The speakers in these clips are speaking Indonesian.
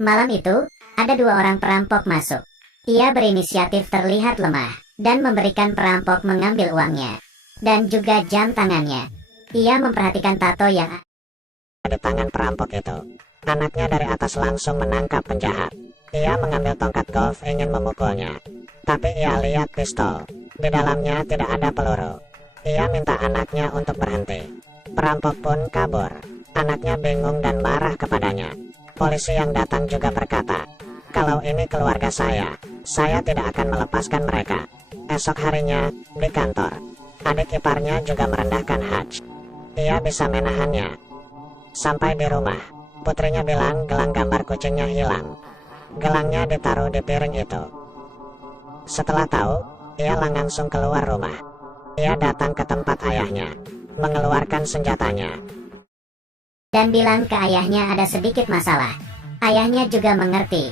Malam itu, ada dua orang perampok masuk. Ia berinisiatif terlihat lemah, dan memberikan perampok mengambil uangnya, dan juga jam tangannya. Ia memperhatikan tato yang Di tangan perampok itu, anaknya dari atas langsung menangkap penjahat. Ia mengambil tongkat golf ingin memukulnya, tapi ia lihat pistol. Di dalamnya tidak ada peluru. Ia minta anaknya untuk berhenti. Perampok pun kabur. Anaknya bingung dan marah kepadanya. Polisi yang datang juga berkata, "Kalau ini keluarga saya tidak akan melepaskan mereka." Esok harinya, di kantor, adik iparnya juga merendahkan Hutch. Ia bisa menahannya. Sampai di rumah, putrinya bilang gelang gambar kucingnya hilang. Gelangnya ditaruh di piring itu. Setelah tahu, ia langsung keluar rumah. Ia datang ke tempat ayahnya, mengeluarkan senjatanya, dan bilang ke ayahnya ada sedikit masalah. Ayahnya juga mengerti.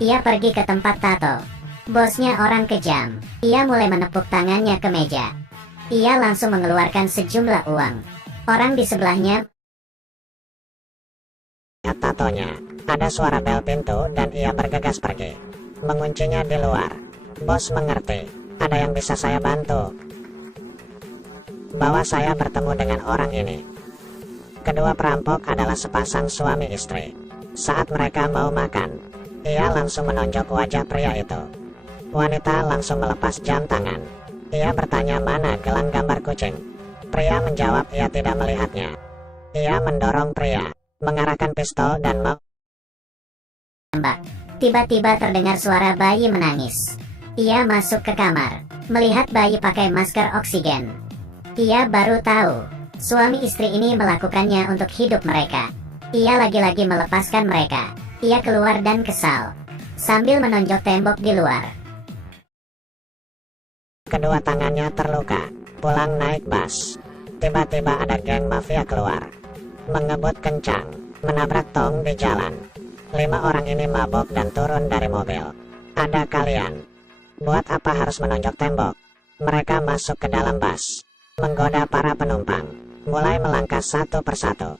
Ia pergi ke tempat tato. Bosnya orang kejam. Ia mulai menepuk tangannya ke meja. Ia langsung mengeluarkan sejumlah uang. Orang di sebelahnya lihat tatonya. Ada suara bel pintu dan ia bergegas pergi, menguncinya di luar. Bos mengerti. Ada yang bisa saya bantu? Bawa saya bertemu dengan orang ini. Kedua perampok adalah sepasang suami istri. Saat mereka mau makan, ia langsung menonjok wajah pria itu. Wanita langsung melepas jam tangan. Ia bertanya mana gelang gambar kucing. Pria menjawab ia tidak melihatnya. Ia mendorong pria, mengarahkan pistol dan mau. Tiba-tiba terdengar suara bayi menangis. Ia masuk ke kamar, melihat bayi pakai masker oksigen. Ia baru tahu, suami istri ini melakukannya untuk hidup mereka. Ia lagi-lagi melepaskan mereka. Ia keluar dan kesal, sambil menonjok tembok di luar. Kedua tangannya terluka, pulang naik bus. Tiba-tiba ada geng mafia keluar, mengebut kencang, menabrak tong di jalan. 5 orang ini mabok dan turun dari mobil. Ada kalian. Buat apa harus menonjok tembok? Mereka masuk ke dalam bus, menggoda para penumpang, mulai melangkah satu persatu.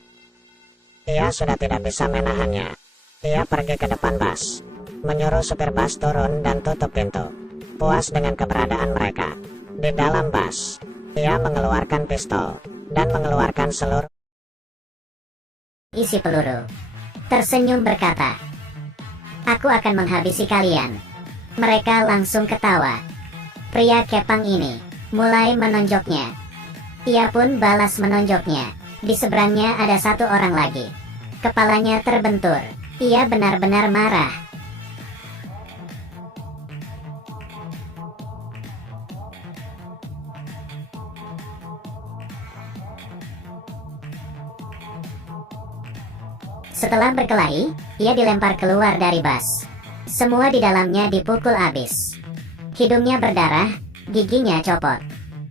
Ia sudah tidak bisa menahannya. Ia pergi ke depan bus, menyuruh supir bus turun dan tutup pintu. Puas dengan keberadaan mereka di dalam bus, ia mengeluarkan pistol dan mengeluarkan seluruh isi peluru. Tersenyum berkata, "Aku akan menghabisi kalian." Mereka langsung ketawa. Pria kepang ini mulai menonjoknya. Ia pun balas menonjoknya. Di seberangnya ada satu orang lagi. Kepalanya terbentur. Ia benar-benar marah. Setelah berkelahi, ia dilempar keluar dari bus. Semua di dalamnya dipukul habis. Hidungnya berdarah, giginya copot.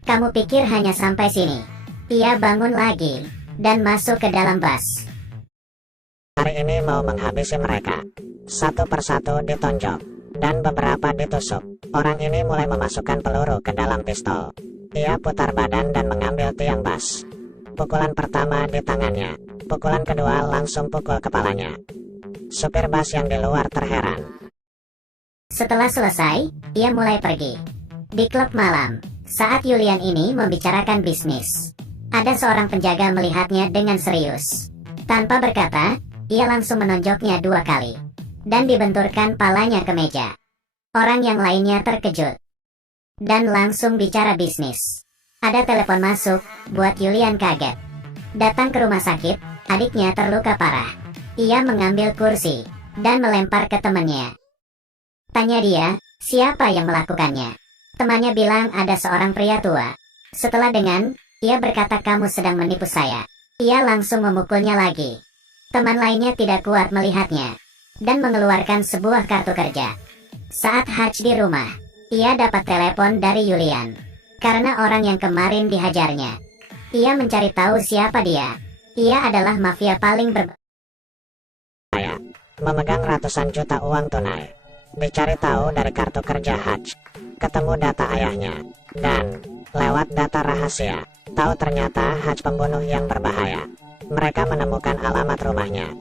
Kamu pikir hanya sampai sini? Ia bangun lagi, dan masuk ke dalam bus. Hari ini mau menghabisi mereka. Satu persatu ditonjok, dan beberapa ditusuk. Orang ini mulai memasukkan peluru ke dalam pistol. Ia putar badan dan mengambil tiang bus. Pukulan pertama di tangannya. Pukulan kedua langsung pukul kepalanya. Supir bus yang di luar terheran. Setelah selesai, ia mulai pergi. Di klub malam, saat Julian ini membicarakan bisnis, ada seorang penjaga melihatnya dengan serius. Tanpa berkata, ia langsung menonjoknya 2 kali, dan dibenturkan palanya ke meja. Orang yang lainnya terkejut, dan langsung bicara bisnis. Ada telepon masuk, buat Julian kaget. Datang ke rumah sakit, adiknya terluka parah. Ia mengambil kursi, dan melempar ke temannya. Tanya dia, siapa yang melakukannya? Temannya bilang ada seorang pria tua. Setelah dengan, ia berkata kamu sedang menipu saya. Ia langsung memukulnya lagi. Teman lainnya tidak kuat melihatnya, dan mengeluarkan sebuah kartu kerja. Saat Hutch di rumah, ia dapat telepon dari Julian. Karena orang yang kemarin dihajarnya. Ia mencari tahu siapa dia. Ia adalah mafia paling Saya memegang ratusan juta uang tunai. Dicari tahu dari kartu kerja Hutch. Ketemu data ayahnya. Dan lewat data rahasia, tahu ternyata Hutch pembunuh yang berbahaya. Mereka menemukan alamat rumahnya.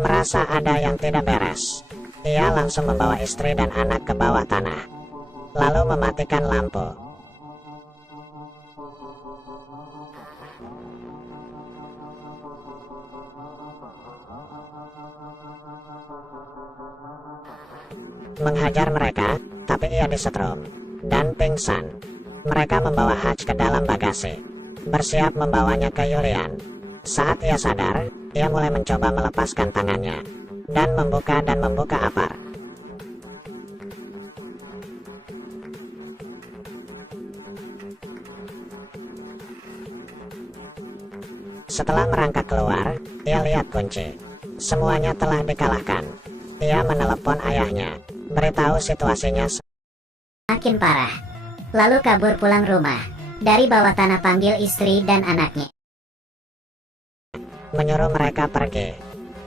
Merasa ada yang tidak beres, ia langsung membawa istri dan anak ke bawah tanah, lalu mematikan lampu. Menghajar mereka, tapi ia disetrum dan pingsan. Mereka membawa Hutch ke dalam bagasi, bersiap membawanya ke Julian. Saat ia sadar, ia mulai mencoba melepaskan tangannya dan membuka apar. Setelah merangkak keluar, ia lihat kunci. Semuanya telah dikalahkan. Ia menelepon ayahnya, beritahu situasinya makin parah. Lalu kabur pulang rumah. Dari bawah tanah panggil istri dan anaknya, menyuruh mereka pergi.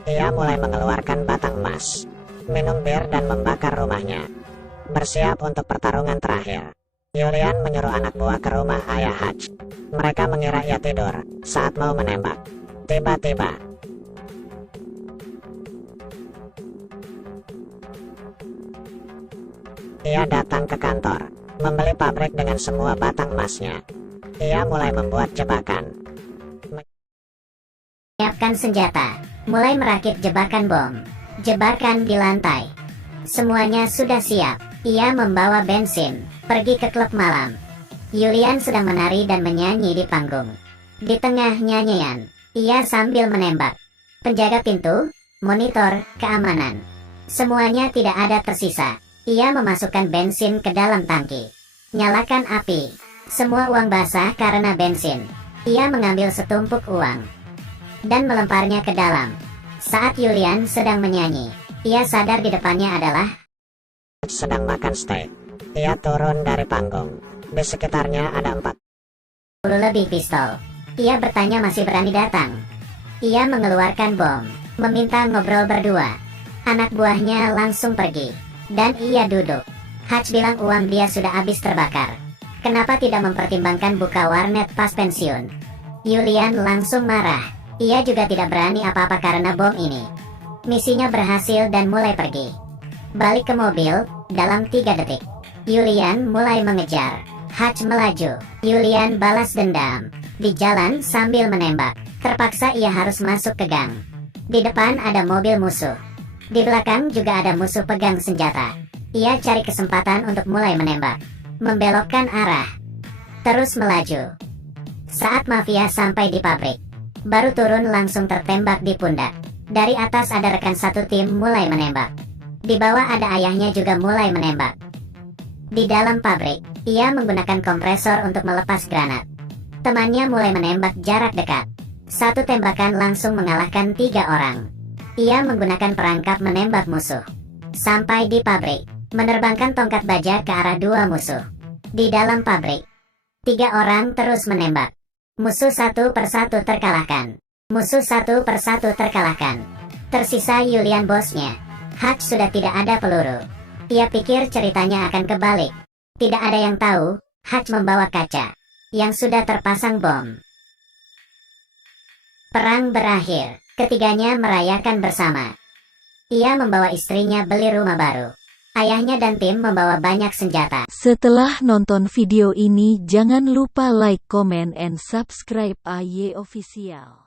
Ia mulai mengeluarkan batang emas, minum bir dan membakar rumahnya, bersiap untuk pertarungan terakhir. Julian menyuruh anak buah ke rumah ayah Hutch. Mereka mengira ia tidur saat mau menembak. Tiba-tiba, ia datang ke kantor, membeli pabrik dengan semua batang emasnya. Ia mulai membuat jebakan, menyiapkan senjata, mulai merakit jebakan bom. Jebakan di lantai. Semuanya sudah siap. Ia membawa bensin, pergi ke klub malam. Julian sedang menari dan menyanyi di panggung. Di tengah nyanyian, ia sambil menembak. Penjaga pintu, monitor, keamanan. Semuanya tidak ada tersisa. Ia memasukkan bensin ke dalam tangki. Nyalakan api. Semua uang basah karena bensin. Ia mengambil setumpuk uang dan melemparnya ke dalam. Saat Julian sedang menyanyi, ia sadar di depannya adalah sedang makan steak. Ia turun dari panggung. Di sekitarnya ada 40 lebih pistol. Ia bertanya masih berani datang. Ia mengeluarkan bom, meminta ngobrol berdua. Anak buahnya langsung pergi, dan ia duduk. Hutch bilang uang dia sudah habis terbakar. Kenapa tidak mempertimbangkan buka warnet pas pensiun? Julian langsung marah. Ia juga tidak berani apa-apa karena bom ini. Misinya berhasil dan mulai pergi. Balik ke mobil, dalam 3 detik. Julian mulai mengejar. Hutch melaju. Julian balas dendam. Di jalan sambil menembak. Terpaksa ia harus masuk ke gang. Di depan ada mobil musuh. Di belakang juga ada musuh pegang senjata. Ia cari kesempatan untuk mulai menembak. Membelokkan arah. Terus melaju. Saat mafia sampai di pabrik, baru turun langsung tertembak di pundak. Dari atas ada rekan satu tim mulai menembak. Di bawah ada ayahnya juga mulai menembak. Di dalam pabrik, ia menggunakan kompresor untuk melepas granat. Temannya mulai menembak jarak dekat. Satu tembakan langsung mengalahkan 3 orang. Ia menggunakan perangkap menembak musuh. Sampai di pabrik, menerbangkan tongkat baja ke arah 2 musuh. Di dalam pabrik, 3 orang terus menembak. Musuh satu persatu terkalahkan. Musuh satu persatu terkalahkan. Tersisa Julian bosnya. Hutch sudah tidak ada peluru. Ia pikir ceritanya akan kebalik. Tidak ada yang tahu, Hutch membawa kaca yang sudah terpasang bom. Perang berakhir. Ketiganya merayakan bersama. Ia membawa istrinya beli rumah baru. Ayahnya dan tim membawa banyak senjata. Setelah nonton video ini jangan lupa like, comment, and subscribe AY Official.